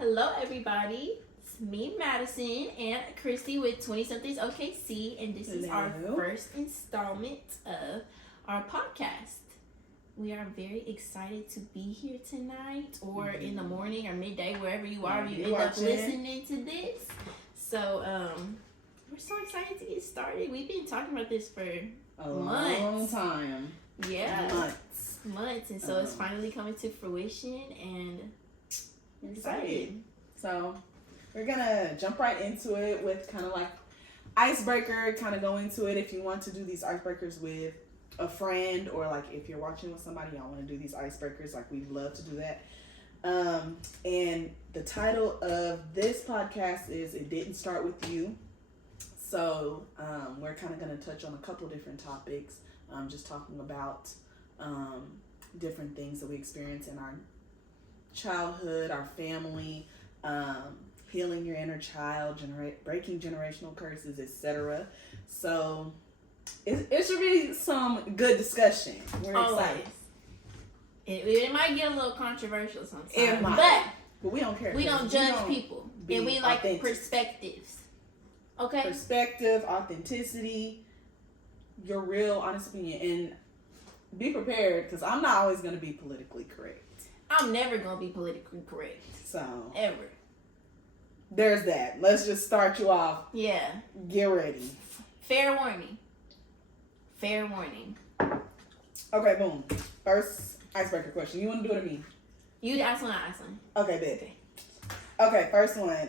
Hello, everybody. It's me, Madison and Kristi with 20 Somethings OKC, and this is our first installment of our podcast. We are very excited to be here tonight, or in the morning, or midday, wherever you are. You end up listening to this. So, we're so excited to get started. We've been talking about this for a long time. Yeah, months, and so it's finally coming to fruition, and we're excited. So we're gonna jump right into it with kind of like icebreaker, kind of go into it. If you want to do these icebreakers with a friend, or like if you're watching with somebody, y'all want to do these icebreakers, like we'd love to do that. And the title of this podcast is "It Didn't Start With You." So we're kind of going to touch on a couple different topics, just talking about different things that we experience in our childhood, our family, healing your inner child, breaking generational curses, etc. So it should be some good discussion. We're excited. It might get a little controversial sometimes. It might. But we don't care. We don't judge people. And we like authentic perspectives. Okay. Perspective, authenticity, your real, honest opinion. And be prepared, because I'm not always going to be politically correct. I'm never going to be politically correct. So. Ever. There's that. Let's just start you off. Yeah. Get ready. Fair warning. Fair warning. Okay, boom. First icebreaker question. You want to do it or me? You ask one, I ask one. Okay, baby. Okay, first one.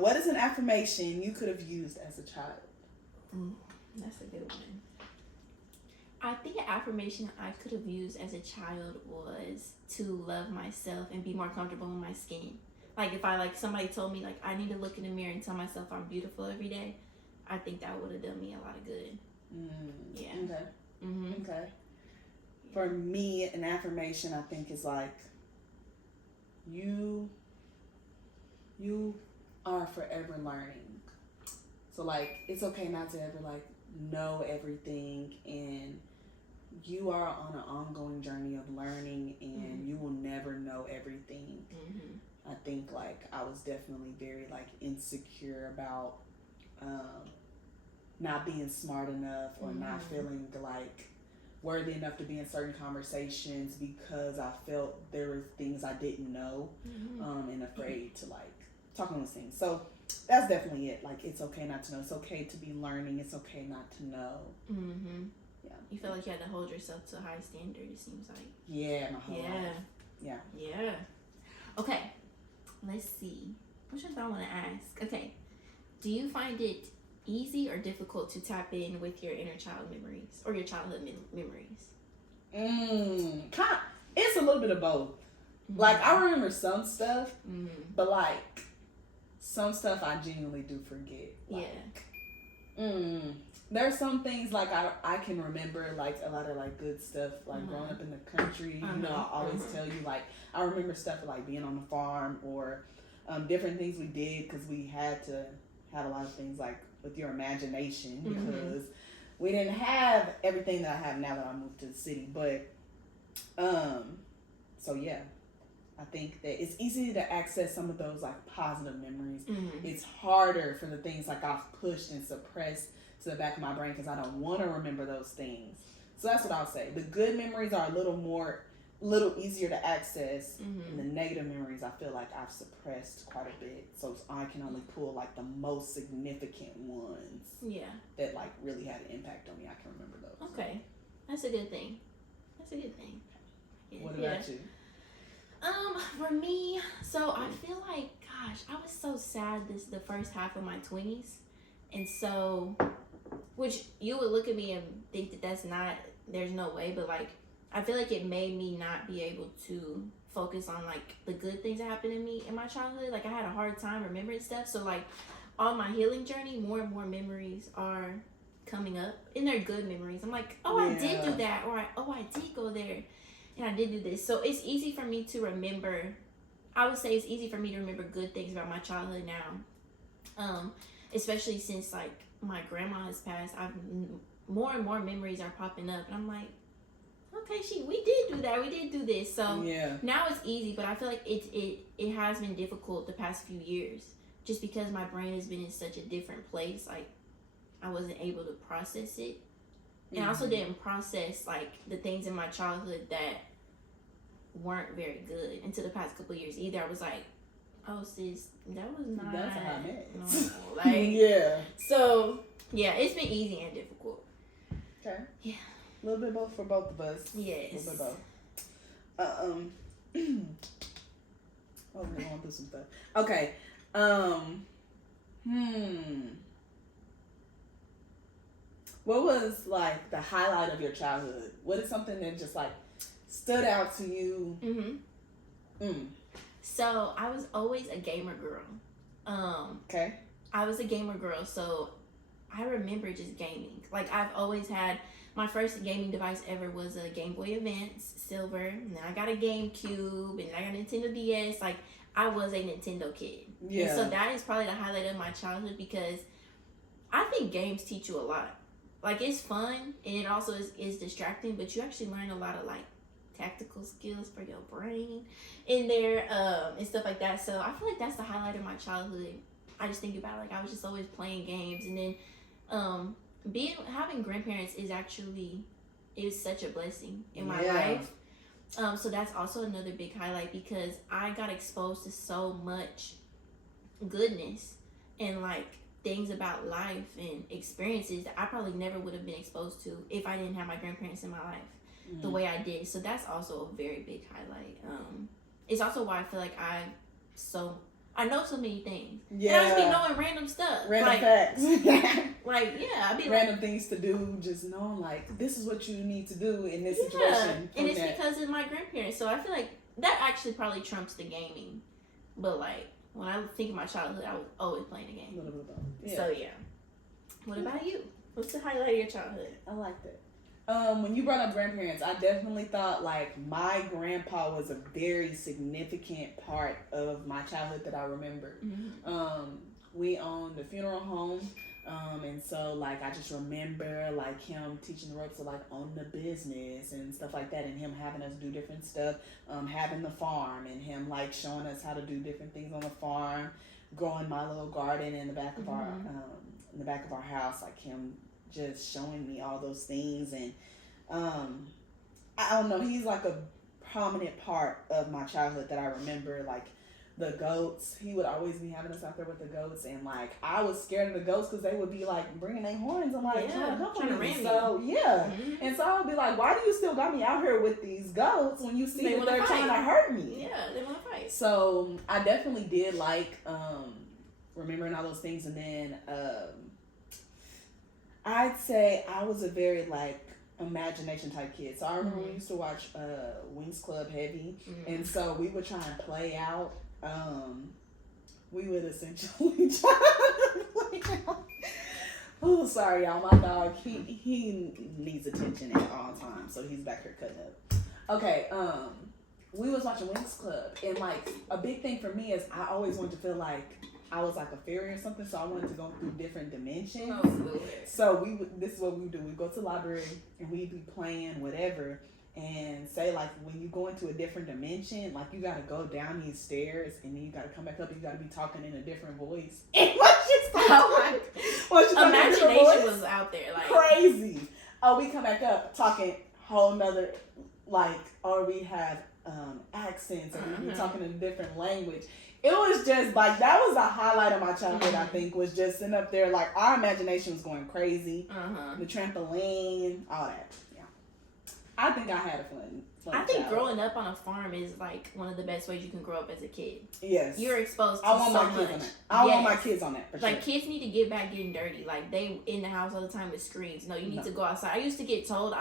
What is an affirmation you could have used as a child? That's a good one. I think an affirmation I could have used as a child was to love myself and be more comfortable in my skin. Like if somebody told me I need to look in the mirror and tell myself I'm beautiful every day, I think that would have done me a lot of good. Yeah. Okay. Mm-hmm. Okay. For me, an affirmation I think is you are forever learning. So it's okay not to ever know everything, and you are on an ongoing journey of learning, and you will never know everything. I think I was definitely very insecure about not being smart enough, or not feeling worthy enough to be in certain conversations, because I felt there were things I didn't know, and afraid to talk on those things. So that's definitely it. It's okay not to know. It's okay to be learning. It's okay not to know. Yeah. You feel like you had to hold yourself to a high standard, it seems like. Yeah, my whole life. Yeah. Okay. Let's see. Which one do I want to ask? Okay. Do you find it easy or difficult to tap in with your inner child memories, or your childhood memories? It's a little bit of both. I remember some stuff, but some stuff I genuinely do forget. There's some things I can remember, a lot of good stuff, growing up in the country. I always tell you I remember stuff being on the farm, or different things we did, because we had to have a lot of things with your imagination, because we didn't have everything that I have now that I moved to the city. But so yeah, I think that it's easy to access some of those positive memories. It's harder for the things I've pushed and suppressed to the back of my brain, because I don't want to remember those things. So that's what I'll say. The good memories are a little easier to access, and the negative memories I feel I've suppressed quite a bit, so I can only pull the most significant ones that really had an impact on me. I can remember those. Okay, that's a good thing. What about you? For me, so I feel gosh, I was so sad the first half of my 20s, and so, which you would look at me and think that's not, there's no way, but I feel it made me not be able to focus on the good things that happened to me in my childhood. I had a hard time remembering stuff. So on my healing journey, more and more memories are coming up, and they're good memories. I'm I did do that, or I did go there, and I did do this. So it's easy for me to remember. I would say it's easy for me to remember good things about my childhood now, especially since my grandma has passed. More and more memories are popping up, and I'm okay, we did do that. We did do this. So Yeah. now it's easy, but I feel like it has been difficult the past few years, just because my brain has been in such a different place. Like I wasn't able to process it, and I also didn't process like the things in my childhood that weren't very good until the past couple of years either. I was like, oh sis, that was not That's a hot mess. normal. Like Yeah. so yeah, it's been easy and difficult. Okay. Yeah. A little bit both for both of us. Yes. A little bit both. Oh, we're going through some stuff. Okay. What was like the highlight of your childhood? What is something that just like stood out to you? So I was always a gamer girl. Okay. I was a gamer girl, so I remember just gaming. Like I've always had my first gaming device ever was a Game Boy Advance Silver, and then I got a GameCube, and I got a Nintendo DS. Like I was a Nintendo kid. Yeah. And so that is probably the highlight of my childhood, because I think games teach you a lot. Like it's fun, and it also is distracting, but you actually learn a lot of like tactical skills for your brain in there, and stuff like that. So I feel like that's the highlight of my childhood. I just think about it, like I was just always playing games, and then having grandparents is such a blessing in my life. So that's also another big highlight, because I got exposed to so much goodness and like things about life and experiences that I probably never would have been exposed to if I didn't have my grandparents in my life the way I did. So that's also a very big highlight. It's also why I feel like I know so many things. Yeah. And I just be knowing random stuff. Random facts. I'd be random things to do, just knowing like this is what you need to do in this situation. And it's because of my grandparents. So I feel like that actually probably trumps the gaming. But like when I think of my childhood, I was always playing a game. A little bit of both. Yeah. So yeah. What about you? What's the highlight of your childhood? I like that. When you brought up grandparents, I definitely thought like my grandpa was a very significant part of my childhood that I remember. We owned a funeral home, and so like I just remember like him teaching the ropes to like own the business and stuff like that, and him having us do different stuff, having the farm, and him like showing us how to do different things on the farm, growing my little garden in the back of our house, like him just showing me all those things. And I don't know, he's like a prominent part of my childhood that I remember. Like the goats, he would always be having us out there with the goats, and like I was scared of the goats because they would be like bringing their horns and like trying to ram me. So and so I would be like, why do you still got me out here with these goats when you see that they're trying to hurt me? Yeah, they want to fight. So I definitely did like remembering all those things. And then I'd say I was a very like imagination type kid. So I remember we used to watch Wings Club Heavy, and so we would try and play out. We would essentially try to play out. Oh, sorry, y'all. My dog, he needs attention at all times, so he's back here cutting up. Okay, we was watching Wings Club, and like a big thing for me is I always wanted to feel like I was like a fairy or something, so I wanted to go through different dimensions. So this is what we do. We go to the library and we be playing whatever, and say like when you go into a different dimension, like you gotta go down these stairs and then you gotta come back up. You gotta be talking in a different voice. And imagination was out there like crazy. Oh, we come back up talking whole nother like, or we have accents, or we be talking in a different language. It was just like, that was the highlight of my childhood, I think, was just sitting up there. Like, our imagination was going crazy. The trampoline, all that. Yeah. I think I had a fun I think growing up on a farm is like one of the best ways you can grow up as a kid. Yes. You're exposed to I want so my kids much. on that. I want my kids on that, for like, sure. kids need to get back getting dirty. Like, they in the house all the time with screens. No, you need to go outside. I used to get told,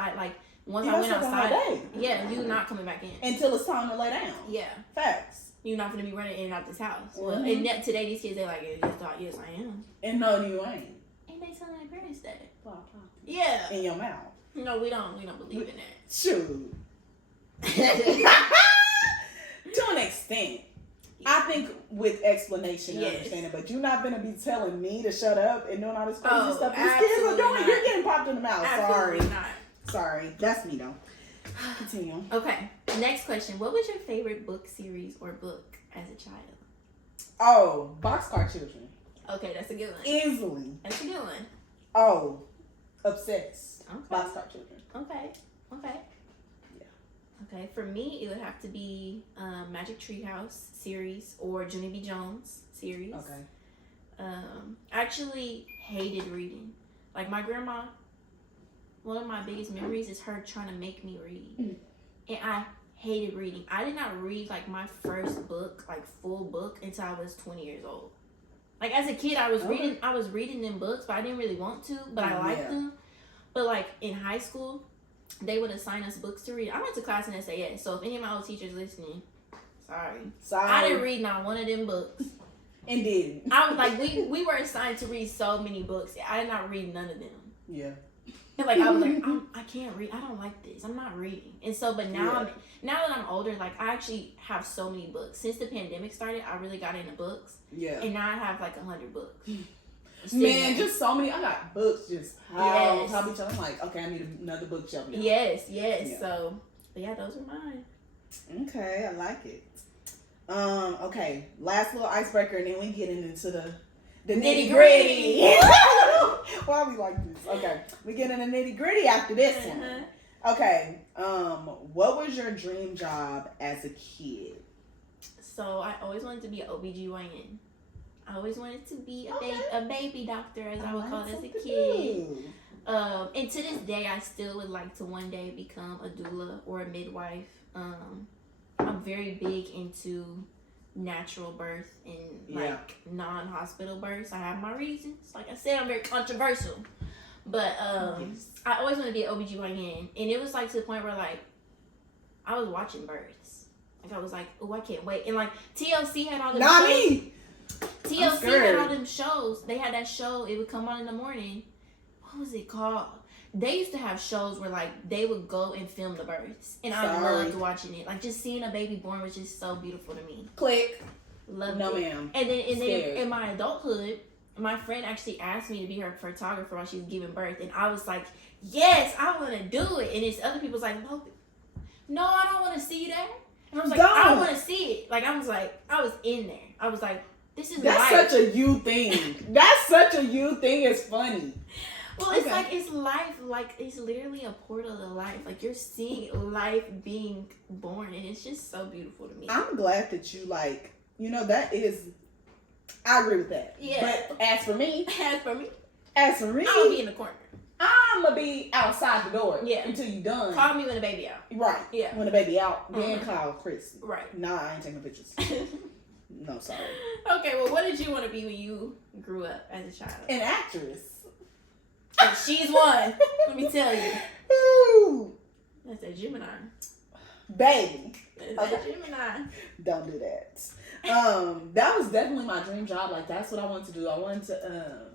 once I went outside, you're not coming back in. Until it's time to lay down. Yeah. Facts. You're not going to be running in and out this house. Well, and today these kids, they're like, yes, I am. And no, you ain't. And they telling their parents that. Blah, blah. Yeah. In your mouth. No, we don't believe in that. Shoot. To an extent. I think with explanation and understanding, but you're not gonna be telling me to shut up and doing all this crazy stuff these kids are doing. You're getting popped in the mouth. Absolutely not. Sorry. That's me though. Continue. Okay. Next question. What was your favorite book series or book as a child? Oh, Boxcar Children. Okay, that's a good one. Easily. That's a good one. Oh, Obsessed. Okay. Boxcar Children. Okay. Yeah. Okay. For me, it would have to be Magic Treehouse series or Junie B. Jones series. Okay. Actually hated reading. Like my grandma, one of my biggest memories is her trying to make me read. And I hated reading. I did not read like my first book, like full book, until I was 20 years old. Like as a kid, I was reading them books, but I didn't really want to, but I liked them. But like in high school, they would assign us books to read. I went to class in SAS, so if any of my old teachers listening, sorry. I didn't read not one of them books. Indeed. I was like, we were assigned to read so many books. I did not read none of them. Yeah. And like I was like, I can't read. I don't like this. I'm not reading. And so, but now now that I'm older, like I actually have so many books. Since the pandemic started, I really got into books. Yeah. And now I have like 100 books. Man, just so many. I got books just piled on Yes. top of each other. I'm like, okay, I need another bookshelf now. Yes. Yeah. So, but yeah, those are mine. Okay, I like it. Okay, last little icebreaker, and then we get into the nitty gritty. Why are we like this? Okay, we get into the nitty gritty after this one. Okay, what was your dream job as a kid? So I always wanted to be an OBGYN. I always wanted to be a baby doctor, as I would call it as a kid. And to this day, I still would like to one day become a doula or a midwife. I'm very big into natural birth and like non-hospital births. I have my reasons. Like I said, I'm very controversial. But I always want to be an OBGYN. And it was like to the point where like I was watching births. Like I was like, oh, I can't wait. And like TLC had all the Not me. TLC had all them shows. They had that show. It would come on in the morning. What was it called? They used to have shows where like they would go and film the births, and I loved watching it. Like just seeing a baby born was just so beautiful to me. Click. Loved no, it. ma'am. And then in my adulthood, my friend actually asked me to be her photographer while she was giving birth, and I was like, yes, I want to do it. And it's other people's like, no, I don't want to see that. And I was like, I want to see it. Like I was in there. I was like, this is That's life. such a you thing. That's such a you thing. It's funny. Well, it's like, it's life. Like, it's literally a portal to life. Like, you're seeing life being born, and it's just so beautiful to me. I'm glad that you, like, that is, I agree with that. Yeah. But as for me, I'm I'm gonna be in the corner. I'm gonna be outside the door Yeah. until you done. Call me when the baby out. Right. Yeah. When the baby out, then call Kristi. Right. Nah, I ain't taking pictures. No, sorry. Okay, well, what did you want to be when you grew up as a child? An actress. And she's one. Let me tell you. Ooh. That's a Gemini. Baby. That's a Gemini. Don't do that. That was definitely my dream job. Like, that's what I wanted to do. I wanted to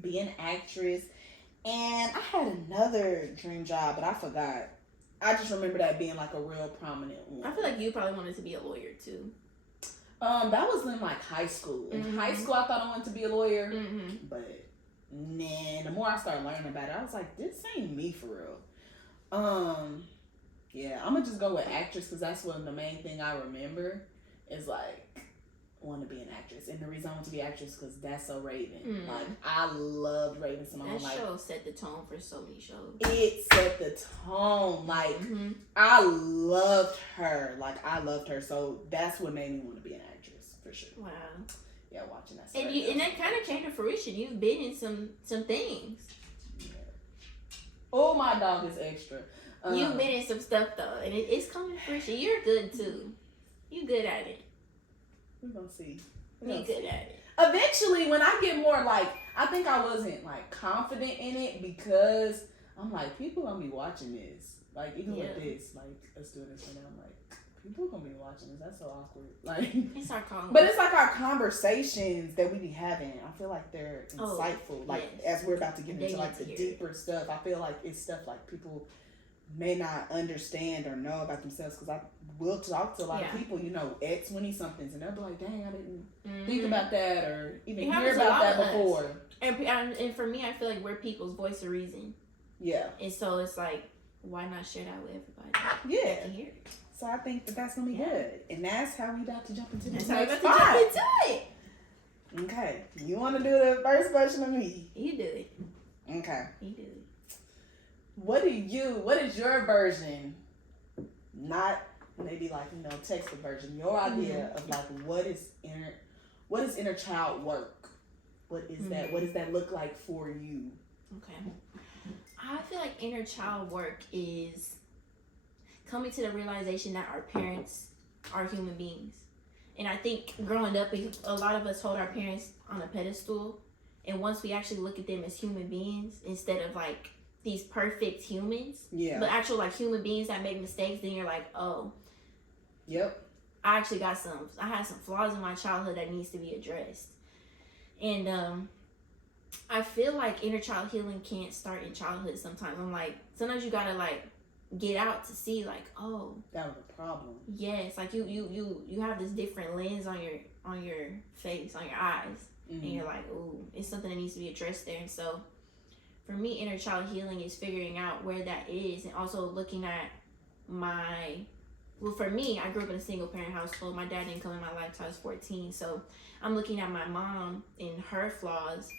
be an actress. And I had another dream job, but I forgot. I just remember that being like a real prominent one. I feel like you probably wanted to be a lawyer too. That was in like high school. In high school, I thought I wanted to be a lawyer, but the more I started learning about it, I was like, this ain't me for real. Yeah, I'm gonna just go with actress because that's one of the main thing I remember is like want to be an actress, and the reason I want to be an actress because that's so Raven. Like I loved Raven Simone. That show set the tone for so many shows. It set the tone. Like I loved her. So that's what made me want to be an actress for sure. Wow. Yeah, watching that. And that kind of came to fruition. You've been in some things. Yeah. Oh, my dog is extra. You've been in some stuff though, and it's coming to fruition. You're good too. You good at it. We're gonna see. You're good at it. Eventually, when I get more like, I think I wasn't like confident in it because I'm like, people gonna be watching this. Like even with this, like us doing this right now, I'm like, people gonna be watching this. That's so awkward. Like it's our call. But it's like our conversations that we be having. I feel like they're insightful. As we're about to get into like the deeper stuff, I feel like it's stuff like people may not understand or know about themselves because I will talk to a lot of people, ex 20-somethings, and they'll be like, dang, I didn't think about that or even hear about that before. And for me, I feel like we're people's voice of reason. Yeah. And so it's like why not share that with everybody? Yeah. They can hear it. So I think that's gonna be good, and that's how we about to jump into this That's how we next about to part. jump into it. Okay, you want to do the first question of me? You do it. Okay. You do it. What is your version? Not maybe like textbook version. Your idea of like what is inner child work? What is that? What does that look like for you? Okay. I feel like inner child work is coming to the realization that our parents are human beings. And I think growing up, a lot of us hold our parents on a pedestal. And once we actually look at them as human beings, instead of like these perfect humans, but actual like human beings that make mistakes, then you're like, oh, yep, I actually I had some flaws in my childhood that needs to be addressed. And I feel like inner child healing can't start in childhood sometimes. I'm like, sometimes you gotta like get out to see like, oh, that was a problem. Yes, like you have this different lens on your face, on your eyes, and you're like, oh, it's something that needs to be addressed there. And so for me, inner child healing is figuring out where that is, and also looking at for me, I grew up in a single parent household. My dad didn't come in my life till I was 14. So I'm looking at my mom and her flaws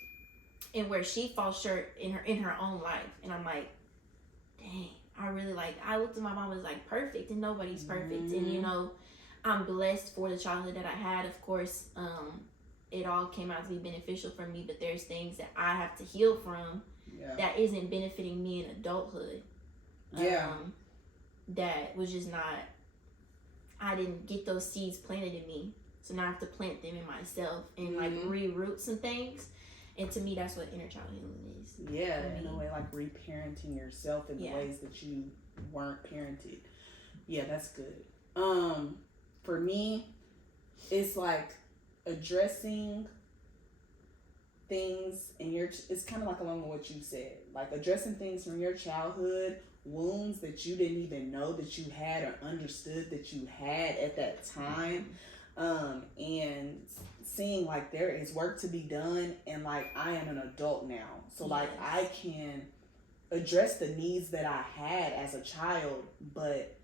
and where she falls short in her own life. And I'm like, dang, I looked at my mom as like perfect, and nobody's perfect. And I'm blessed for the childhood that I had. Of course, it all came out to be beneficial for me, but there's things that I have to heal from that isn't benefiting me in adulthood. That was just not, I didn't get those seeds planted in me. So now I have to plant them in myself and like reroot some things. And to me, that's what inner child healing is. Yeah, in a way, like reparenting yourself in the ways that you weren't parented. Yeah, that's good. For me, it's like addressing things it's kind of like along with what you said, like addressing things from your childhood, wounds that you didn't even know that you had or understood that you had at that time, and seeing like there is work to be done, and like I am an adult now, so like I can address the needs that I had as a child, but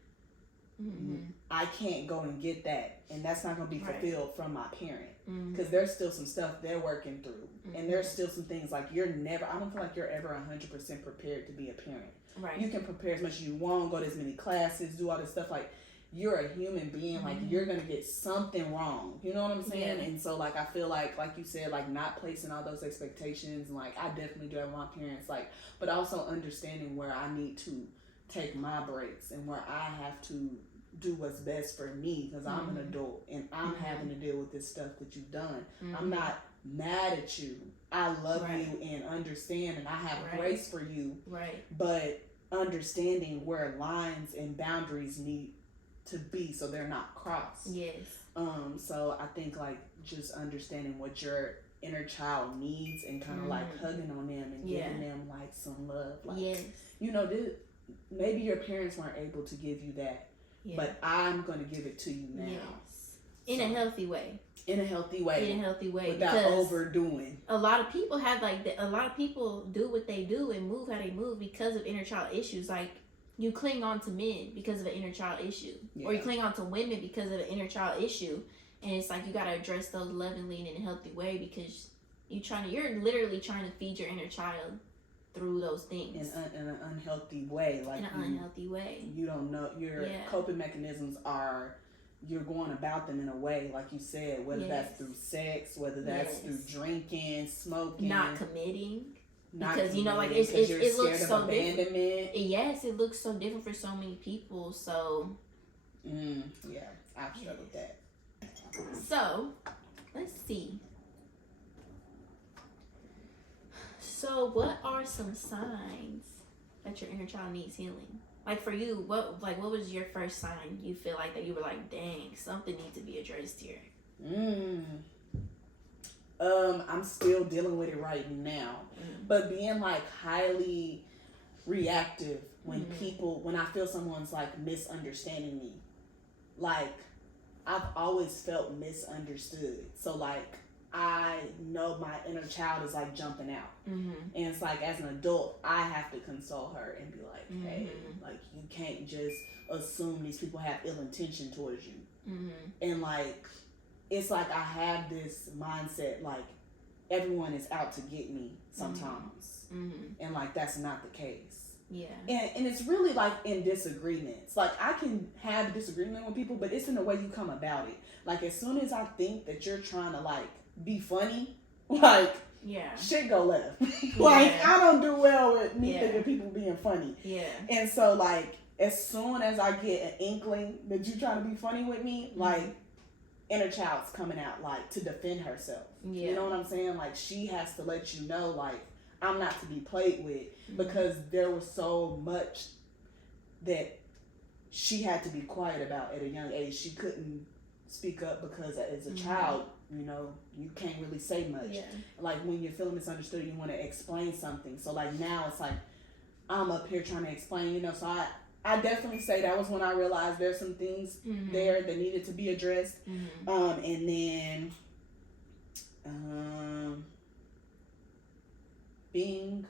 I can't go and get that, and that's not going to be fulfilled from my parent, because there's still some stuff they're working through, and there's still some things like I don't feel like you're ever 100% prepared to be a parent. Right. You can prepare as much as you want, go to as many classes, do all this stuff, like you're a human being, like you're going to get something wrong, you know what I'm saying? And so like I feel like you said, like not placing all those expectations, and like I definitely do have my parents, like, but also understanding where I need to take my breaks and where I have to do what's best for me, because I'm an adult and I'm having to deal with this stuff that you've done. I'm not mad at you. I love you and understand, and I have grace for you. Right. But understanding where lines and boundaries need to be so they're not crossed. Yes. So I think like just understanding what your inner child needs and kind of like hugging on them and giving them like some love. Like, maybe your parents weren't able to give you that. Yeah. But I'm going to give it to you now. Yes. In a healthy way. In a healthy way. Without because overdoing. A lot of people a lot of people do what they do and move how they move because of inner child issues. Like, you cling on to men because of an inner child issue. Yeah. Or you cling on to women because of an inner child issue. And it's like you got to address those lovingly and in a healthy way, because you're literally trying to feed your inner child through those things in an unhealthy way, like in an unhealthy way. You don't know your coping mechanisms are, you're going about them in a way, like you said, whether that's through sex, whether that's through drinking, smoking, not committing, because like it looks so different. Yes, it looks so different for so many people. So I've struggled with that. So let's see. So what are some signs that your inner child needs healing? Like for you, what was your first sign you feel like that you were like, dang, something needs to be addressed here? I'm still dealing with it right now. But being like highly reactive when when I feel someone's like misunderstanding me. Like I've always felt misunderstood. So like I know my inner child is like jumping out. Mm-hmm. And it's like, as an adult, I have to console her and be like, hey, Mm-hmm. like, you can't just assume these people have ill intention towards you. Mm-hmm. And like, it's like I have this mindset, like, everyone is out to get me sometimes. Mm-hmm. And like, that's not the case. Yeah. And it's really like in disagreements. Like, I can have a disagreement with people, but it's in the way you come about it. Like, as soon as I think that you're trying to like be funny, like, yeah, shit go left. Like, Yeah. I don't do well with me Yeah. thinking people being funny. Yeah. And so like, as soon as I get an inkling that you trying to be funny with me, like, inner child's coming out, like, to defend herself. Yeah. You know what I'm saying? Like, she has to let you know, like, I'm not to be played with, because there was so much that she had to be quiet about at a young age. She couldn't speak up because as a child, you know, you can't really say much. Yeah. Like, when you're feeling misunderstood, you want to explain something. So like, now it's like, I'm up here trying to explain, you know. So I definitely say that was when I realized there's some things there that needed to be addressed. And then being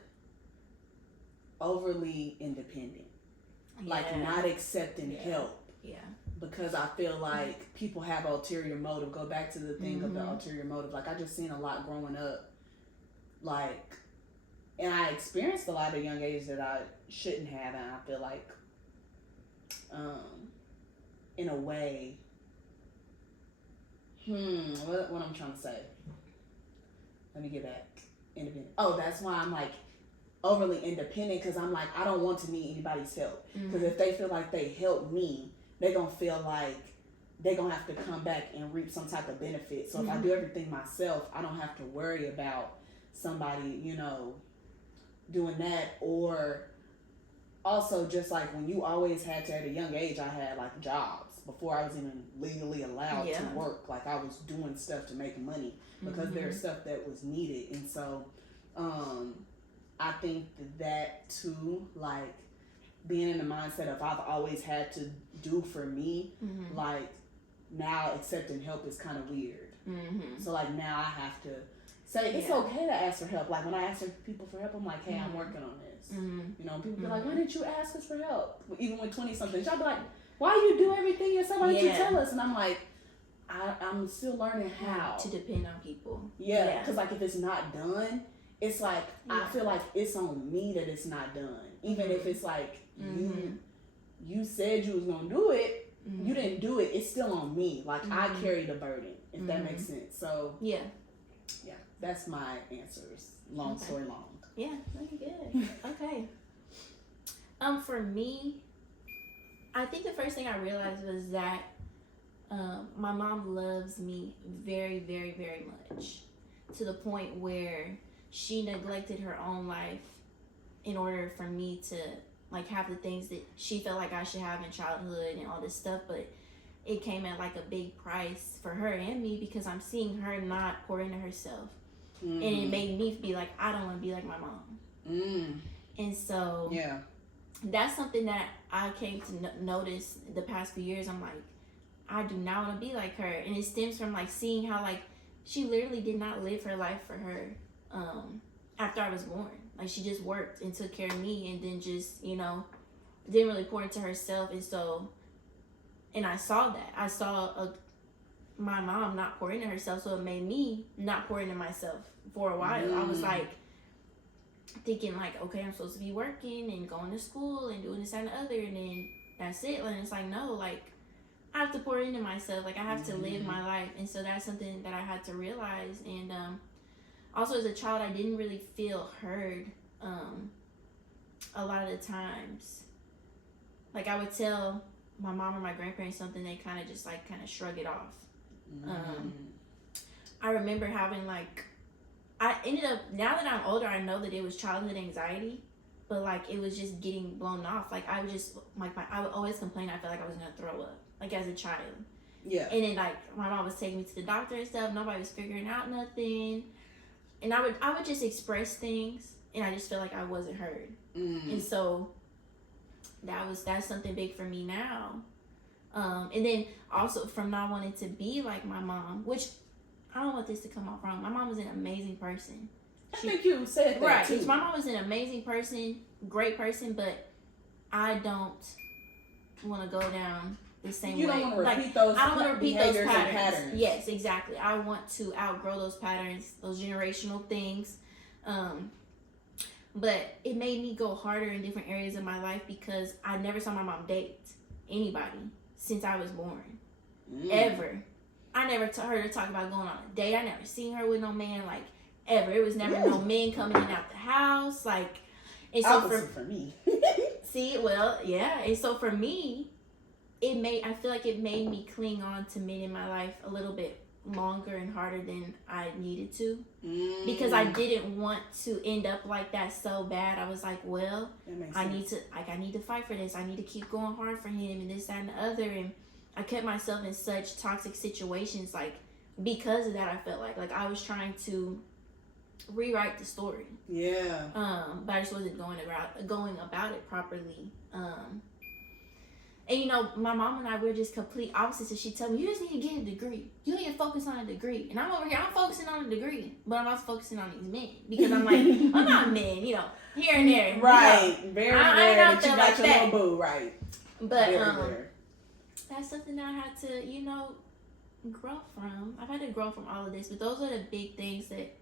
overly independent, like not accepting help. Yeah. Because I feel like people have ulterior motive. Go back to the thing of the ulterior motive. Like, I just seen a lot growing up. Like, and I experienced a lot at a young age that I shouldn't have. And I feel like, in a way, what I'm trying to say. Let me get back. Independent. Oh, that's why I'm like overly independent, because I'm like, I don't want to need anybody's help. Because if they feel like they help me, they're going to feel like they're going to have to come back and reap some type of benefit. So if I do everything myself, I don't have to worry about somebody, you know, doing that. Or also, just like when you always had to, at a young age, I had like jobs before I was even legally allowed to work. Like, I was doing stuff to make money because there's stuff that was needed. And so I think that too, like, being in the mindset of I've always had to do for me, like, now accepting help is kind of weird. So like, now I have to say it's okay to ask for help. Like, when I ask people for help, I'm like, hey, I'm working on this. You know, people be like, why didn't you ask us for help? Even with 20-somethings, y'all be like, why you do everything yourself? Why didn't you tell us? And I'm like, I'm still learning how to depend on people. Yeah, because like, if it's not done, it's like, I feel like it's on me that it's not done. Even if it's like, you said you was gonna do it, you didn't do it, it's still on me. Like, I carry the burden, if that makes sense. So yeah, that's my answers. Long story long. Yeah, very good. Okay. For me, I think the first thing I realized was that my mom loves me very, very, very much, to the point where she neglected her own life in order for me to like have the things that she felt like I should have in childhood and all this stuff. But it came at like a big price for her and me, because I'm seeing her not pour into herself. And it made me be like, I don't want to be like my mom. And so that's something that I came to notice the past few years. I'm like, I do not want to be like her. And it stems from like seeing how like she literally did not live her life for her after I was born. Like, she just worked and took care of me, and then just, you know, didn't really pour into herself. And so, and I saw that. I saw my mom not pour into herself, so it made me not pour into myself for a while. I was like thinking like, okay, I'm supposed to be working and going to school and doing this and the other, and then that's it. And it's like, no, like, I have to pour into myself. Like, I have to live my life. And so that's something that I had to realize. And also, as a child, I didn't really feel heard a lot of the times. Like, I would tell my mom or my grandparents something, they kind of just like kind of shrug it off. I remember having like, I ended up, now that I'm older, I know that it was childhood anxiety, but like, it was just getting blown off. Like, I would just like, I would always complain I felt like I was gonna throw up, like, as a child. And then like, my mom was taking me to the doctor and stuff, nobody was figuring out nothing, and I would just express things, and I just feel like I wasn't heard. And so that's something big for me now. And then also from not wanting to be like my mom, which I don't want this to come off wrong. My mom was an amazing person. I think you said that right, too. My mom was an amazing person, great person, but I don't want to go down the same way. You don't want to repeat those. I don't want to repeat those patterns. Yes, exactly. I want to outgrow those patterns, those generational things. But it made me go harder in different areas of my life because I never saw my mom date anybody since I was born. Ever. I never heard her talk about going on a date. I never seen her with no man, like, ever. It was never no men coming in and out the house. Like, and so for me. See, well, yeah. And so for me, I feel like it made me cling on to men in my life a little bit longer and harder than I needed to, because I didn't want to end up like that so bad. I was like, well, I need to fight for this. I need to keep going hard for him and this, that, and the other. And I kept myself in such toxic situations, like, because of that. I felt like I was trying to rewrite the story. Yeah. But I just wasn't going about it properly. And, you know, my mom and I were just complete opposites. And she told me, you just need to get a degree. You need to focus on a degree. And I'm over here, I'm focusing on a degree. But I'm also focusing on these men. Because I'm like, I'm not men, you know, here and there. Right. You know, very rare that you got like your that. little boo, right. But Very that's something that I had to, you know, grow from. I've had to grow from all of this. But those are the big things that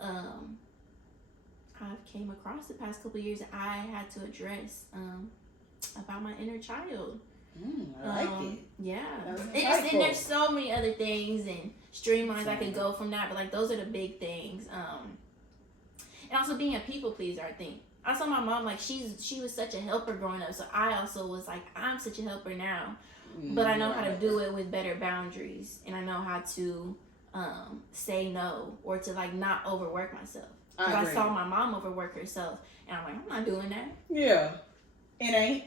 I've came across the past couple of years that I had to address. About my inner child. I like it. Yeah. And there's so many other things and streamlines I could go from that, but like those are the big things. And also being a people pleaser, I think. I saw my mom, like she was such a helper growing up, so I also was like, I'm such a helper now. But I know how to do it with better boundaries, and I know how to say no or to like not overwork myself. Because I saw my mom overwork herself, and I'm like, I'm not doing that. Yeah. It ain't.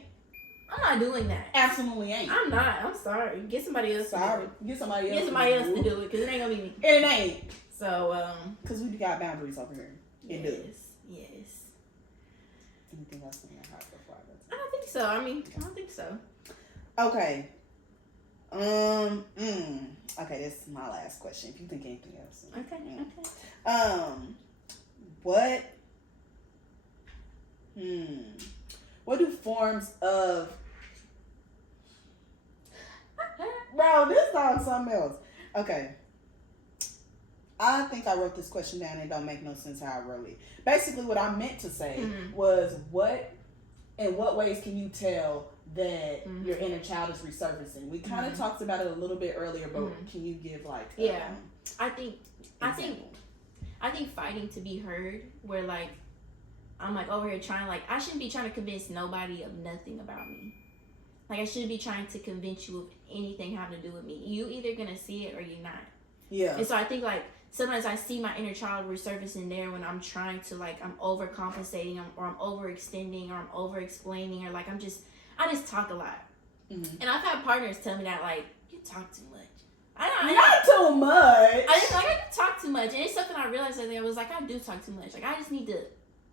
I'm not doing that. Absolutely ain't. I'm not. I'm sorry. Get somebody else to do it. Get somebody else to do it, because it ain't gonna be me. It ain't. So, because we got boundaries over here. Yes. Anything else in your heart before I go? I don't think so. I don't think so. Okay. Okay, this is my last question. If you think anything else. Okay. What do forms of... Bro, this sounds something else. Okay. I think I wrote this question down and it don't make no sense how I wrote it. Basically, what I meant to say was, in what ways can you tell that your inner child is resurfacing? We kind of talked about it a little bit earlier, but can you give like... I think fighting to be heard, where like, I'm like over here trying, like, I shouldn't be trying to convince nobody of nothing about me. Like, I shouldn't be trying to convince you of anything having to do with me. You either gonna see it or you're not. Yeah. And so I think, like, sometimes I see my inner child resurfacing there when I'm trying to, like, I'm overcompensating, or I'm overextending, or I'm over-explaining, or, like, I just talk a lot. And I've had partners tell me that, like, you talk too much. Not too much. I talk too much. And it's something I realized that I was like, I do talk too much. Like, I just need to...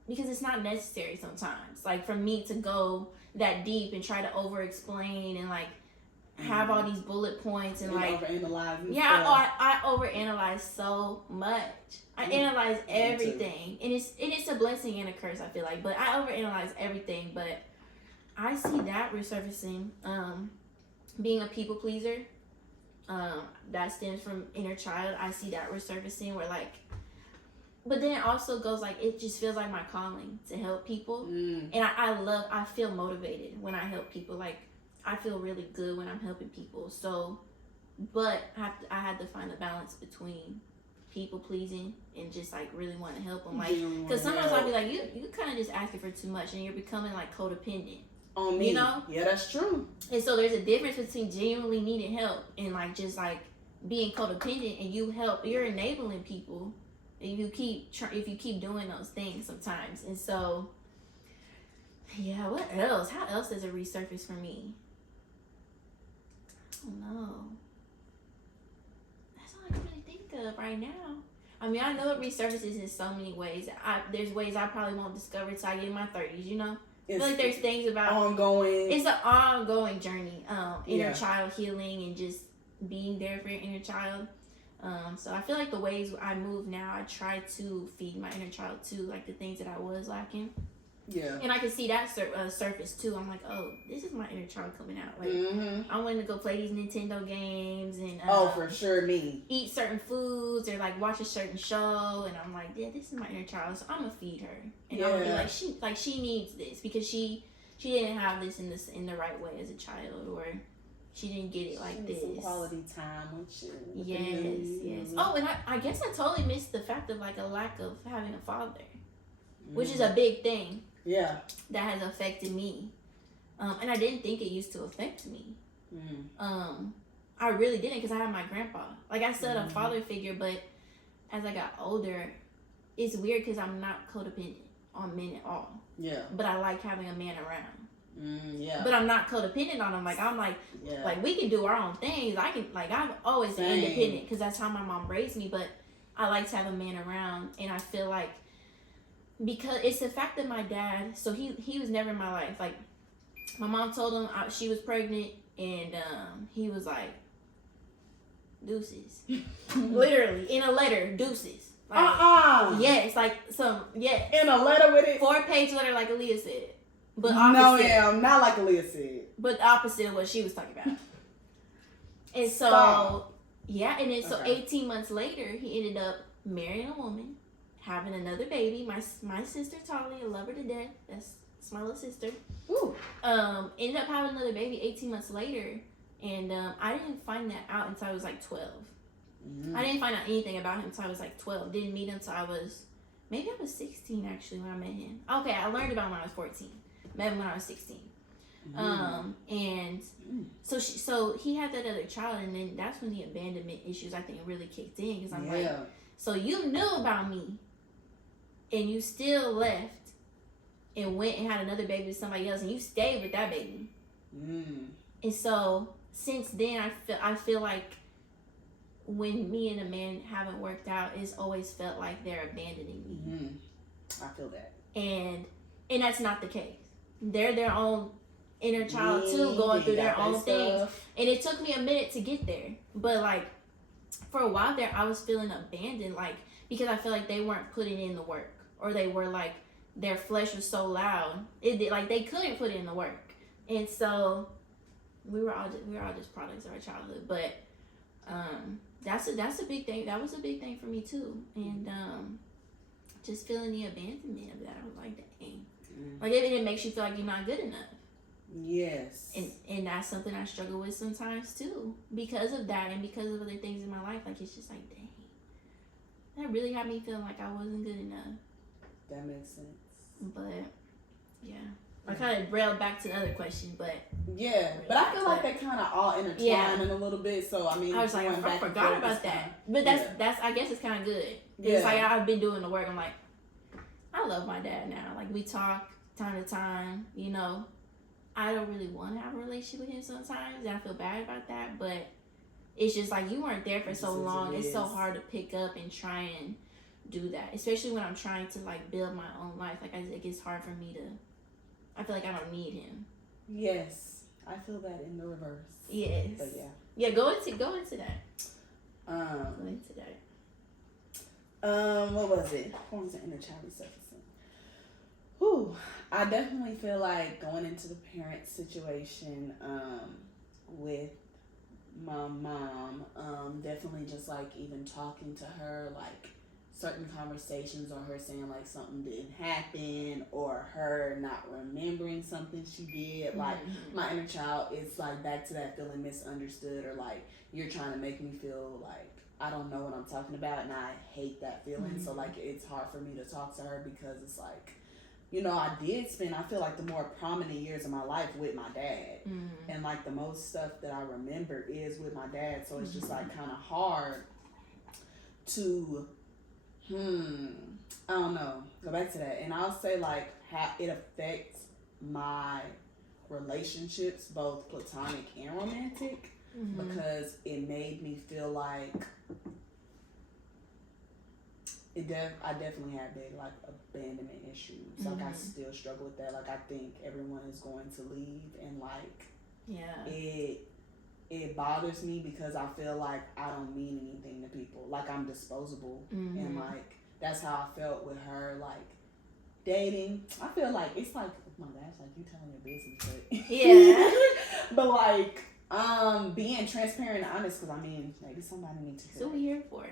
Because it's not necessary sometimes. Like, for me to go that deep and try to over-explain and, like, have all these bullet points and like... Overanalyze. I overanalyze so much. I analyze everything. And it's a blessing and a curse, I feel like. But I overanalyze everything. But I see that resurfacing. Being a people pleaser, that stems from inner child. I see that resurfacing where, like... But then it also goes, like, it just feels like my calling to help people. And I feel motivated when I help people. Like, I feel really good when I'm helping people. So, but I had to find a balance between people pleasing and just, like, really want to help them. Like, because sometimes I'll be like, you kind of just asking for too much and you're becoming, like, codependent. On me. You know? Yeah, that's true. And so there's a difference between genuinely needing help and, like, just, like, being codependent, and you're enabling people. If you keep doing those things sometimes. And so, yeah, what else? How else does it resurface for me? I don't know. That's all I can really think of right now. I mean, I know it resurfaces in so many ways. There's ways I probably won't discover until I get in my 30s, you know? I feel like there's things about... Ongoing. It's an ongoing journey. Inner child healing and just being there for your inner child. So I feel like the ways I move now, I try to feed my inner child too, like the things that I was lacking. Yeah. And I can see that surface too. I'm like, oh, this is my inner child coming out. Like, I wanted to go play these Nintendo games and for sure, me eat certain foods or like watch a certain show, and I'm like, yeah, this is my inner child, so I'm gonna feed her, and I'm gonna be like, she needs this because she didn't have this in the right way as a child, or she didn't get it like this. Some quality time with you. Yes. Oh, and I guess I totally missed the fact of like a lack of having a father, which is a big thing. Yeah. That has affected me. And I didn't think it used to affect me. I really didn't, because I had my grandpa. Like I said, a father figure, but as I got older, it's weird because I'm not codependent on men at all. Yeah. But I like having a man around. Yeah. But I'm not codependent on him. Like I'm like we can do our own things. I've always been independent because that's how my mom raised me. But I like to have a man around, and I feel like, because it's the fact that my dad, so he was never in my life. Like my mom told him she was pregnant, and he was like, deuces. Literally in a letter, deuces. Like, yes, like in a letter with it, 4-page letter, like Aaliyah said, but opposite. Not like Aaliyah said, but opposite of what she was talking about. And so and then so 18 months later, he ended up marrying a woman, having another baby. My sister Talia, I love her to death. That's my little sister. Ooh. Ended up having another baby 18 months later, and I didn't find that out until I was like 12. I didn't find out anything about him until I was like 12. Didn't meet him until I was 16 actually when I met him. Okay, I learned about him when I was 14. Met him when I was 16. And so he had that other child, and then that's when the abandonment issues I think really kicked in, because I'm like, so you knew about me, and you still left and went and had another baby with somebody else, and you stayed with that baby. And so since then, I feel like when me and a man haven't worked out, it's always felt like they're abandoning me. I feel that, and that's not the case. They're their own inner child too, going through their own things, and it took me a minute to get there. But like for a while there, I was feeling abandoned, like because I feel like they weren't putting in the work, or they were like their flesh was so loud, like they couldn't put in the work, and so we were all just products of our childhood. But that's a big thing. That was a big thing for me too, and just feeling the abandonment of that. I was like, dang, like it makes you feel like you're not good enough. Yes. And that's something I struggle with sometimes too, because of that and because of other things in my life. Like it's just like, dang, that really had me feeling like I wasn't good enough. That makes sense. But yeah, I kind of railed back to the other question, but but I feel like they kind of all intertwine in a little bit. So I mean, I was like, I forgot about that. But that's I guess it's kind of good. It's like I've been doing the work. I'm like, I love my dad now. Like we talk time to time. You know, I don't really want to have a relationship with him sometimes, and I feel bad about that. But it's just like you weren't there for so long. It's so hard to pick up and try and do that, especially when I'm trying to like build my own life. Like it gets hard for me to. I feel like I don't need him. Yes, I feel that in the reverse. Yes. But go into that. Go into that. What was it? Forms of inner child resurfacing. Whew. I definitely feel like going into the parent situation with my mom, definitely just like even talking to her, like certain conversations, or her saying like something didn't happen, or her not remembering something she did. Like my inner child is like back to that feeling misunderstood, or like you're trying to make me feel like I don't know what I'm talking about, and I hate that feeling. So like it's hard for me to talk to her, because it's like, you know, I feel like the more prominent years of my life with my dad, and like the most stuff that I remember is with my dad. So it's just like kind of hard to I don't know, go back to that. And I'll say like how it affects my relationships, both platonic and romantic, because it made me feel like I definitely had big like abandonment issues. Like I still struggle with that. Like I think everyone is going to leave, and like it bothers me because I feel like I don't mean anything to people. Like I'm disposable. And like that's how I felt with her. Like dating, I feel like it's like, oh my gosh, like you telling your business, but Yeah. but like being transparent and honest, because I mean maybe somebody needs to hear. So we here for.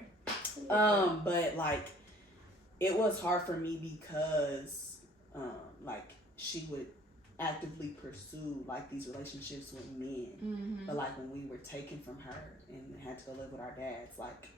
But like it was hard for me because like she would actively pursue like these relationships with men, but like when we were taken from her and had to go live with our dads, like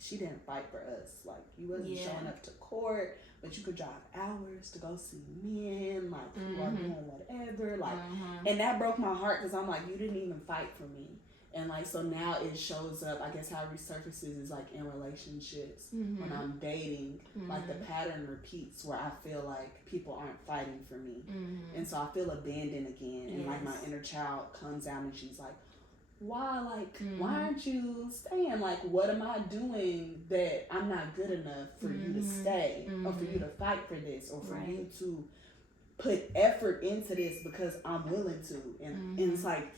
she didn't fight for us. Like you wasn't showing up to court, but you could drive hours to go see men, like who are doing whatever, like and that broke my heart because I'm like, you didn't even fight for me. And like so now it shows up, I guess how it resurfaces is like in relationships when I'm dating, like the pattern repeats where I feel like people aren't fighting for me, and so I feel abandoned again, and like my inner child comes out and she's like, why, like why aren't you staying, like what am I doing that I'm not good enough for you to stay, or for you to fight for this, or for you to put effort into this because I'm willing to, and it's like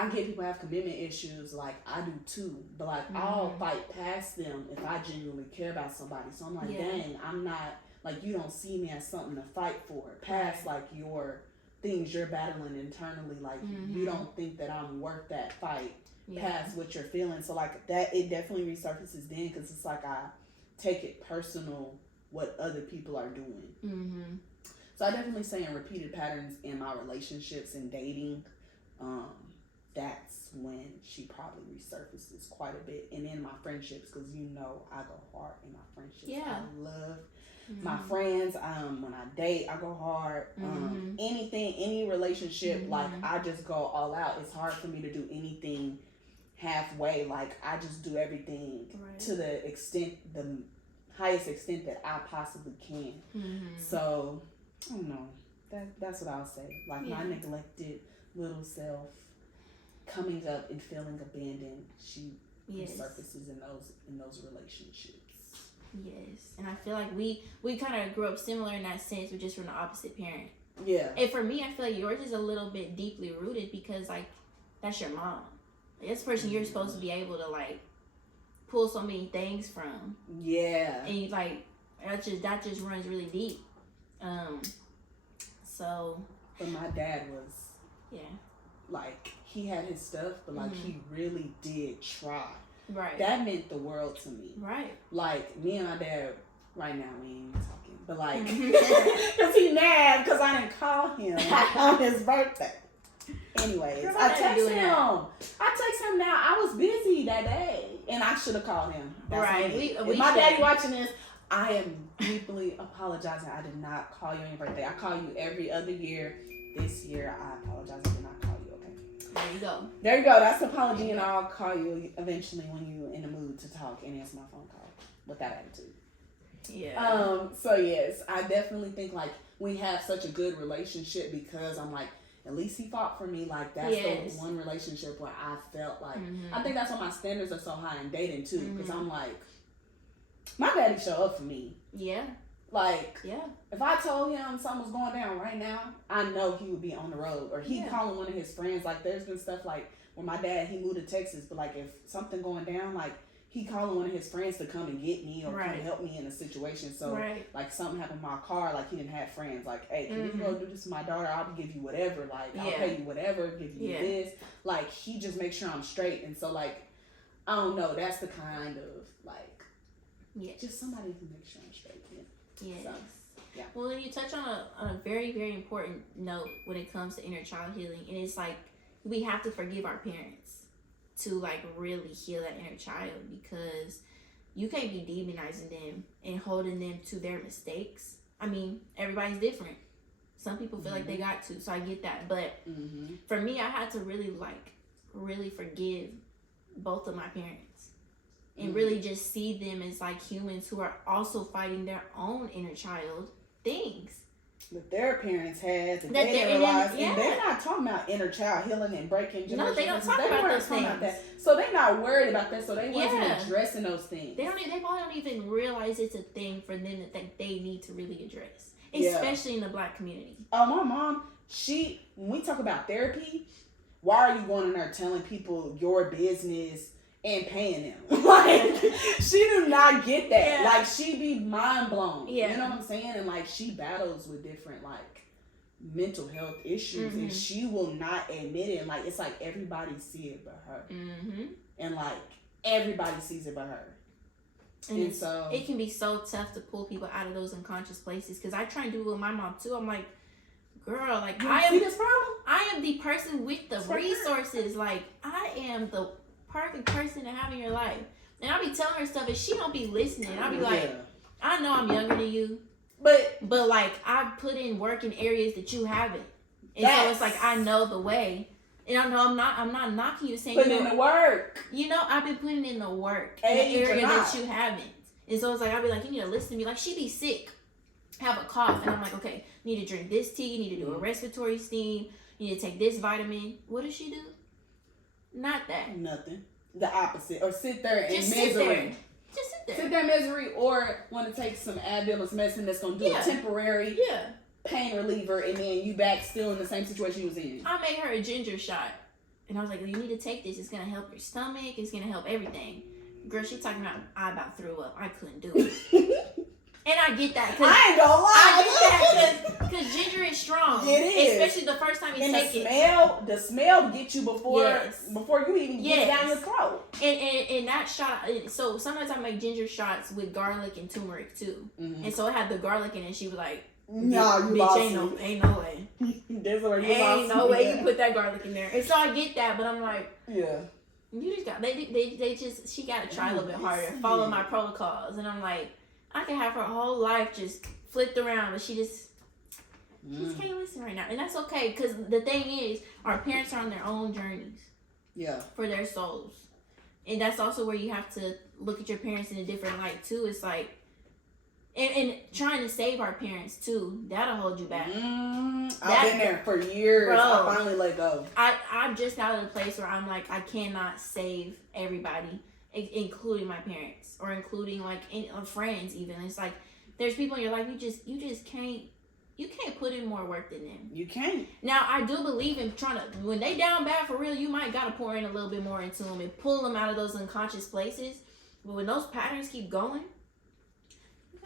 I get people have commitment issues, like I do too, but like I'll fight past them if I genuinely care about somebody. So I'm like, dang, I'm not, like you don't see me as something to fight for, past like your things you're battling internally, like you don't think that I'm worth that fight, past what you're feeling. So like that, it definitely resurfaces then, because it's like I take it personal what other people are doing. So I definitely say in repeated patterns in my relationships and dating, that's when she probably resurfaces quite a bit. And in my friendships, because you know I go hard in my friendships. I love my friends. When I date, I go hard. Anything, any relationship, like I just go all out. It's hard for me to do anything halfway. Like I just do everything to the extent, the highest extent that I possibly can. So I don't know. That's what I'll say. Like my neglected little self coming up and feeling abandoned, she resurfaces in those relationships. Yes, and I feel like we kind of grew up similar in that sense, but just from the opposite parent. Yeah. And for me, I feel like yours is a little bit deeply rooted because like that's your mom. Like, that's the person you're supposed to be able to like pull so many things from. Yeah. And you like that just runs really deep. So. But my dad was. Like he had his stuff, but like he really did try. Right. That meant the world to me. Right. Like me and my dad right now we ain't talking, but like because he mad because I didn't call him on his birthday. Anyways, I text him now. I was busy that day and I should have called him. That's right. If my daddy watching this, I am deeply apologizing. I did not call you on your birthday. I call you every other year. This year I apologize. I did not call you. There you go. There you go. That's the apology, and I'll call you eventually when you're in the mood to talk and answer my phone call with that attitude. Yeah. So yes, I definitely think like we have such a good relationship because I'm like, at least he fought for me. Like that's the one relationship where I felt like I think that's why my standards are so high in dating too, because I'm like, my daddy show up for me. Yeah. Like, if I told him something was going down right now, I know he would be on the road. Or he'd calling one of his friends. Like, there's been stuff like, where my dad, he moved to Texas, but like, if something going down, like, he calling one of his friends to come and get me or come help me in a situation. So, like, something happened in my car, like, he didn't have friends. Like, hey, can you go do this to my daughter? I'll give you whatever. Like, I'll pay you whatever, give you this. Like, he just makes sure I'm straight. And so, like, I don't know. That's the kind of, like, just somebody who makes sure I'm straight. Yes. So, well, then you touch on a very, very important note when it comes to inner child healing, and it's like we have to forgive our parents to like really heal that inner child, because you can't be demonizing them and holding them to their mistakes. I mean, everybody's different. Some people feel like they got to, so I get that. But for me, I had to really forgive both of my parents. And really just see them as like humans who are also fighting their own inner child things that their parents had that they didn't realize. And they're not talking about inner child healing and breaking generational. No, they don't talk about those things. So they're not worried about that. So they wasn't addressing those things. They probably don't even realize it's a thing for them that they need to really address, especially in the Black community. Oh, my mom, when we talk about therapy, why are you going in there telling people your business and paying them? Like, she do not get that. Yeah. Like, she be mind blown. Yeah. You know what I'm saying? And like, she battles with different like mental health issues, and she will not admit it. And like, it's like everybody see it but her, and like everybody sees it but her. And so it can be so tough to pull people out of those unconscious places. Because I try and do it with my mom too. I'm like, girl, like I see this problem. I am the person with the resources. Like, I am the perfect person to have in your life. And I be telling her stuff and she don't be listening. I be like, I know I'm younger than you, but like, I put in work in areas that you haven't. And so it's like, I know the way. And I know I'm not knocking you, saying putting in the work. You know, I've been putting in the work in the area that you haven't. And so it's like, I'll be like, you need to listen to me. Like, she be sick, have a cough, and I'm like, okay, you need to drink this tea, you need to do a respiratory steam, you need to take this vitamin. What does she do? Not that. Nothing. The opposite. Or sit there in Just misery. sit there. Just sit there. Sit there in misery, or want to take some Advil or some medicine that's going to do a temporary pain reliever, and then you back still in the same situation you was in. I made her a ginger shot. And I was like, you need to take this. It's going to help your stomach. It's going to help everything. Girl, she talking about, I about threw up. I couldn't do it. And I get that. I ain't gonna lie. I get that because ginger is strong. It is. Especially the first time you take it. The smell get you before you even get down your throat. And that shot, so sometimes I make ginger shots with garlic and turmeric too. And so it had the garlic in it. She was like, no, you bitch, ain't no way. That's where you ain't no way you put that garlic in there. And so I get that, but I'm like, yeah. You just got she got to try a little bit harder, follow my protocols, and I'm like, I can have her whole life just flipped around, but she just can't listen right now, and that's okay, because the thing is, our parents are on their own journeys, for their souls, and that's also where you have to look at your parents in a different light too. It's like, and trying to save our parents too, that'll hold you back. I've been there for years. Bro, I finally let go. I'm just out of the place where I'm like, I cannot save everybody, including my parents, or including like friends even. It's like, there's people in your life you just can't, you can't put in more work than them. You can't. Now, I do believe in trying to, when they down bad for real, you might gotta pour in a little bit more into them and pull them out of those unconscious places. But when those patterns keep going, you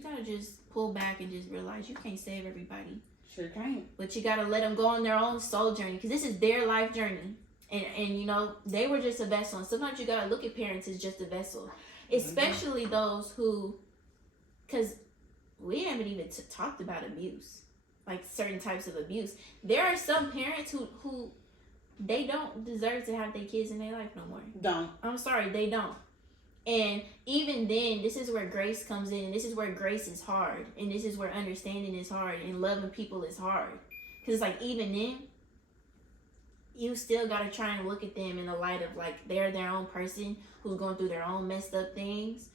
gotta just pull back and just realize you can't save everybody. Sure can't. But you gotta let them go on their own soul journey, because this is their life journey, and you know, they were just a vessel. And sometimes you gotta look at parents as just a vessel, especially those who, because we haven't even talked about abuse, like certain types of abuse. There are some parents who they don't deserve to have their kids in their life no more. Don't. I'm sorry, they don't. And even then, this is where grace comes in, and this is where grace is hard, and this is where understanding is hard, and loving people is hard. Because it's like, even then, you still got to try and look at them in the light of, like, they're their own person who's going through their own messed up things.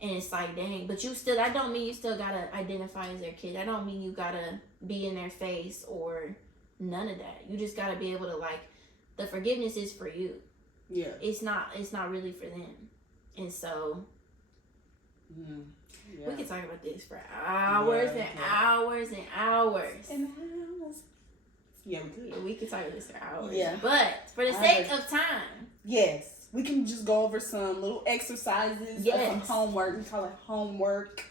And it's like, dang, but you still, that don't mean you still got to identify as their kid. That don't mean you got to be in their face or none of that. You just got to be able to, like, the forgiveness is for you. Yeah. It's not really for them. And so, we could talk about this for hours and hours and hours. Yeah, we could. Yeah, we could talk about this for hours. Yeah. But for the sake of time. Yes. We can just go over some little exercises, some homework. We call it homework,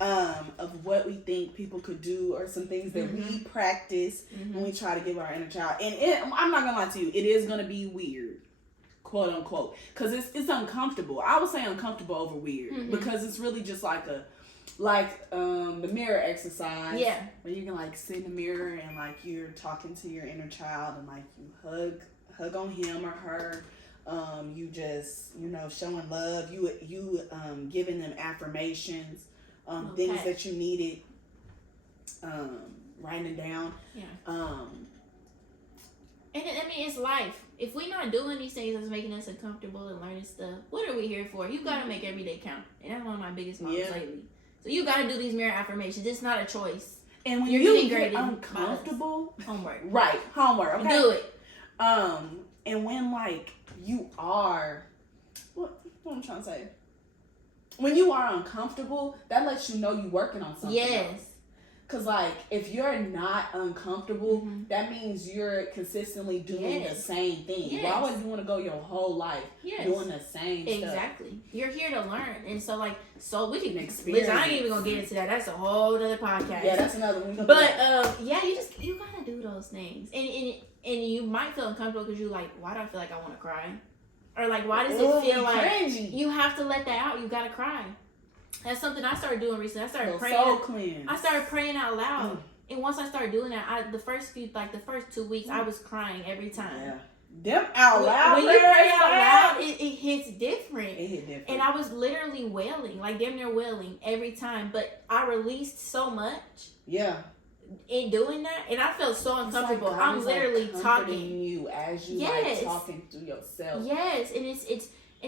of what we think people could do, or some things that we practice when we try to give our inner child. And I'm not going to lie to you, it is going to be weird. Quote unquote, because it's uncomfortable. I would say uncomfortable over weird, because it's really just like the mirror exercise. Yeah, where you can like sit in the mirror and like you're talking to your inner child, and like you hug on him or her. You just, you know, showing love. You giving them affirmations, things that you needed. Writing it down. Yeah. And I mean, it's life. If we're not doing these things that's making us uncomfortable and learning stuff, what are we here for? You gotta make every day count. And that's one of my biggest moms lately. So you gotta do these mirror affirmations. It's not a choice. And when you get uncomfortable, homework. Right, homework. Okay. Do it. And when like you are, what I'm trying to say? When you are uncomfortable, that lets you know you're working on something. Yes. Else. Because, like, if you're not uncomfortable, Mm-hmm. that means you're consistently doing the same thing. Yes. Why would you want to go your whole life doing the same stuff? Exactly. You're here to learn. And so, like, we can experience. Listen, I ain't even going to get into that. That's a whole other podcast. Yeah, that's another one. But, yeah, you got to do those things. And you might feel uncomfortable because you're like, why do I feel like I want to cry? Or, like, why does it feel like cringy. You have to let that out? You got to cry. That's something I started doing recently. I started praying. Soul cleanse. I started praying out loud. And once I started doing that, the first 2 weeks, I was crying every time. Yeah. Them out loud. When you pray out loud, it hits different. It hit different. And I was literally wailing, like damn near wailing every time. But I released so much. Yeah. In doing that, and I felt so uncomfortable. Like I'm literally talking you as you like talking to yourself. Yes, and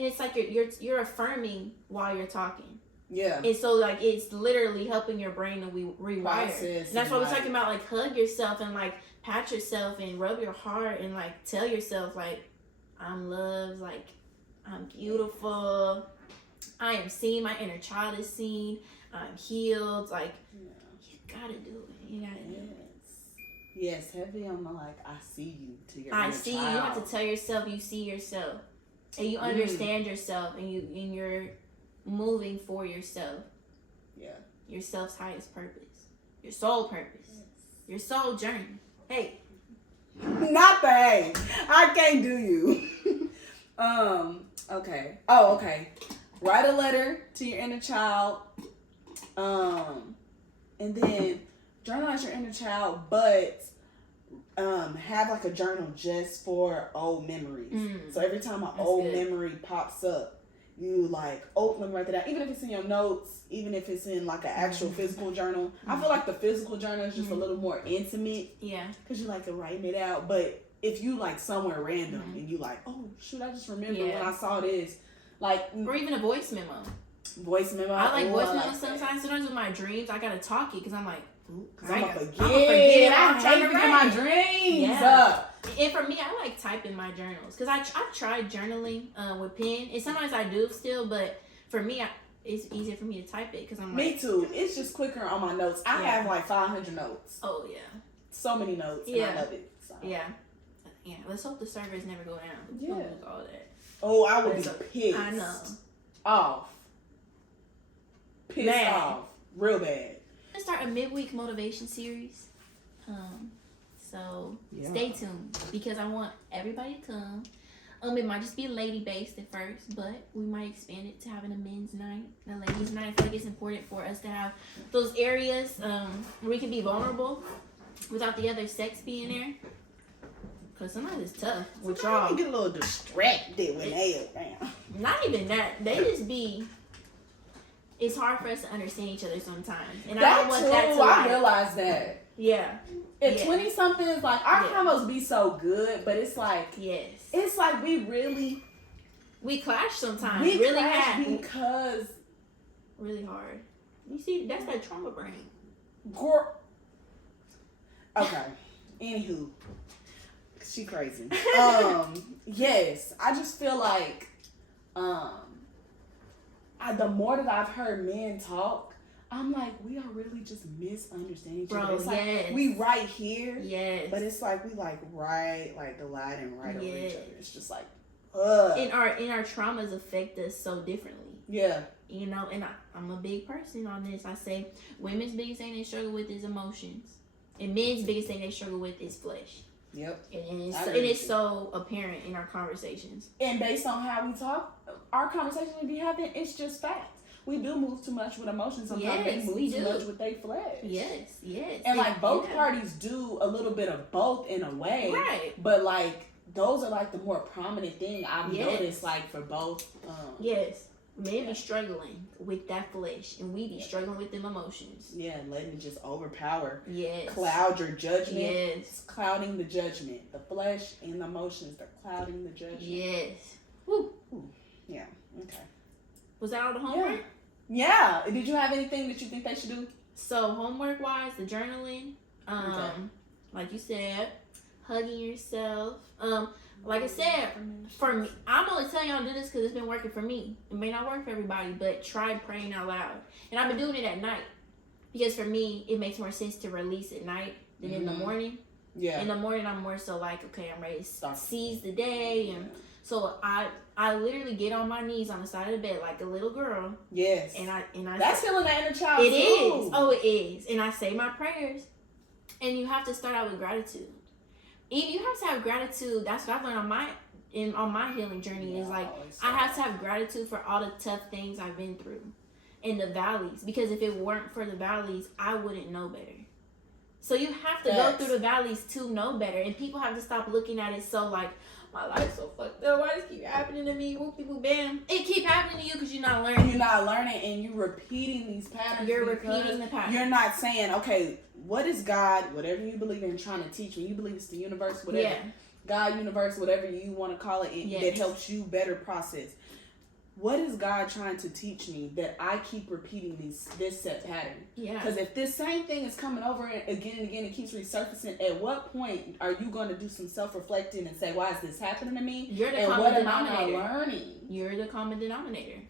it's like you're affirming while you're talking. Yeah. And so, like, it's literally helping your brain to rewire. And that's why we're talking about, like, hug yourself and, like, pat yourself and rub your heart and, like, tell yourself, like, I'm loved, like, I'm beautiful, I am seen, my inner child is seen, I'm healed. Like, you gotta do it. You gotta do it. Yes, heavy on the, like, I see you to your I see child. you. You have to tell yourself you see yourself. And you understand yourself and you're moving for yourself. Yeah. Your self's highest purpose. Your soul purpose. Yes. Your soul journey. Hey. Not the hey. I can't do you. Okay. Oh, okay. Write a letter to your inner child. And then journalize your inner child, but have like a journal just for old memories. So every time an old memory pops up, you like, oh, let me write that down. Even if it's in your notes, even if it's in like an actual physical journal. I feel like the physical journal is just a little more intimate. Yeah. Because you like writing it out. But if you like somewhere random and you like, oh, shoot, I just remember when I saw this. Like, or even a voice memo. Voice memo. I like voice memos sometimes. Sometimes with my dreams, I got to talk it because I'm like, I'm going to forget. I'm trying to forget my dreams. Yeah. And for me, I like typing my journals because I've tried journaling with pen, and sometimes I do still, but for me, it's easier for me to type it because I'm like... Me too. It's just quicker on my notes. I have like 500 notes. Oh, yeah. So many notes, and I love it. So. Yeah. Yeah, let's hope the servers never go down. Yeah. All that. Oh, I would be pissed. I know. Off. Pissed off. Real bad. I'm gonna start a midweek motivation series. So stay tuned because I want everybody to come. It might just be lady based at first, but we might expand it to having a men's night, a ladies' night. I feel like it's important for us to have those areas where we can be vulnerable without the other sex being there. Cause sometimes it's tough with y'all. You get a little distracted when they around. Not even that. They just be. It's hard for us to understand each other sometimes, and that I don't want that to. I realize that. Yeah. At 20 something is like our combos be so good, but it's like it's like we clash sometimes. We really clash because really hard. You see, that's that trauma brain. Okay. Anywho, she crazy. Yes, I just feel like the more that I've heard men talk, I'm like, we are really just misunderstanding each other. It's like we right here, but it's like we like right, like dividing right over each other. It's just like, And our traumas affect us so differently. Yeah. You know, and I'm a big person on this. I say women's biggest thing they struggle with is emotions, and men's biggest thing they struggle with is flesh. Yep. And it's so apparent in our conversations. And based on how we talk, our conversations we be having, it's just facts. We do move too much with emotions. Sometimes they move too much with their flesh. Yes. And like both parties do a little bit of both in a way. Right. But like those are like the more prominent thing I've noticed like for both. Yes. Men be struggling with that flesh, and we be struggling with them emotions. Yeah, and letting it just overpower. Yes. Cloud your judgment. Yes. It's clouding the judgment. The flesh and the emotions, they're clouding the judgment. Yes. Woo. Yeah. Okay. Was that all the homework? Yeah. Did you have anything that you think they should do? So homework wise, the journaling. Like you said, hugging yourself. Like I said, for me, I'm only telling y'all to do this because it's been working for me. It may not work for everybody, but try praying out loud. And I've been doing it at night. because for me, it makes more sense to release at night than in the morning. Yeah. In the morning, I'm more so like, okay, I'm ready to seize the day. And so I literally get on my knees on the side of the bed like a little girl. Yes. And I that's healing the inner child. It is. Oh, it is. And I say my prayers. And you have to start out with gratitude. Even you have to have gratitude. That's what I've learned on my healing journey is like I have to have gratitude for all the tough things I've been through and the valleys, because if it weren't for the valleys, I wouldn't know better. So you have to go through the valleys to know better, and people have to stop looking at it so like, my life's so fucked up, why does it keep happening to me, whoop whoop bam, it keep happening to you because you're not learning, and you're repeating these patterns. You're repeating the patterns. You're not saying, okay, what is God, whatever you believe in, trying to teach me, you believe it's the universe, whatever, God, universe, whatever you want to call it, that helps you better process. What is God trying to teach me that I keep repeating this set pattern? Yeah. Because if this same thing is coming over again and again, it keeps resurfacing, at what point are you going to do some self-reflecting and say, why is this happening to me? You're the common denominator. What am I learning? You're the common denominator.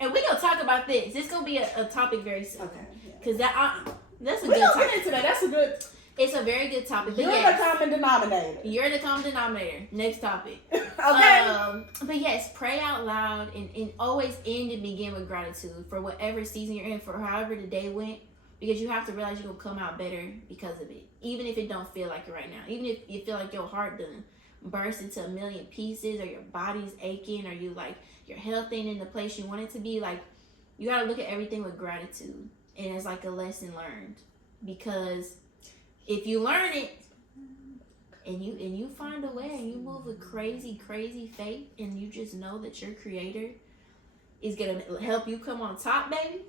And we're going to talk about this. It's going to be a topic very soon. Okay. Because that's a good topic. We're going to get into that. That's a good... It's a very good topic. But you're the common denominator. You're the common denominator. Next topic. Okay. But yes, pray out loud and always end and begin with gratitude for whatever season you're in, for however the day went, because you have to realize you're going to come out better because of it. Even if it don't feel like it right now. Even if you feel like your heart done burst into a million pieces, or your body's aching, or you like your health ain't in the place you want it to be, like you got to look at everything with gratitude. And it's like a lesson learned, because if you learn it and you find a way and you move with crazy faith, and you just know that your creator is gonna help you come on top, baby.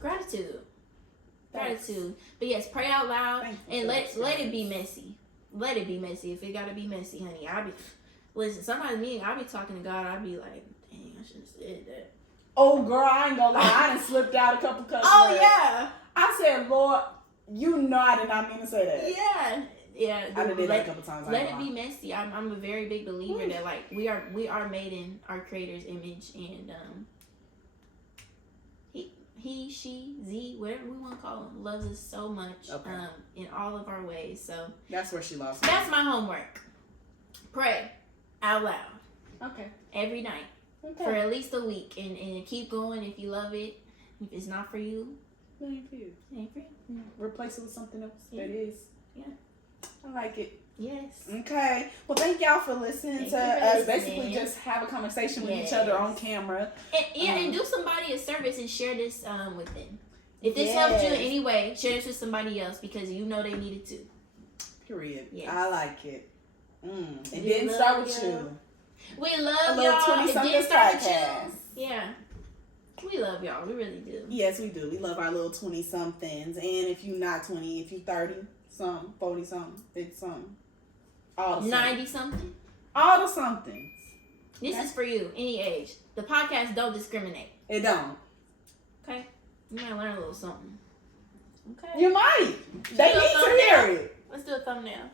Gratitude. But yes, pray out loud and let it be messy. Let it be messy. If it gotta be messy, honey. Listen, sometimes I be talking to God, I be like, dang, I should have said that. Oh girl, I ain't gonna lie, I done slipped out a couple cuss words. Yeah. I said, Lord, you know I did not mean to say that. Yeah. I did that a couple times. Let it be messy. I'm a very big believer that like we are made in our Creator's image, and he, she, Z, whatever we want to call him, loves us so much. In all of our ways. So that's where she loves me. That's my homework. Pray out loud. Okay. Every night. Okay. For at least a week, and keep going if you love it. If it's not for you, it ain't for you. It ain't for you. Yeah. Replace it with something else that is. Yeah. I like it. Yes. Okay. Well, thank y'all for listening to us. Basically, just have a conversation with each other on camera. And do somebody a service and share this with them. If this helped you in any way, share this with somebody else, because you know they need it too. Period. Yes. I like it. It didn't start with you. We love y'all. It didn't start with you. Yeah. We love y'all. We really do. Yes, we do. We love our little 20-somethings. And if you're not 20, if you're 30-something, 40-something, 50-something, all the 90-something. All the somethings. This is for you, any age. The podcast don't discriminate. It don't. Okay? You might learn a little something. Okay? You might. They need to hear it. Let's do a thumbnail.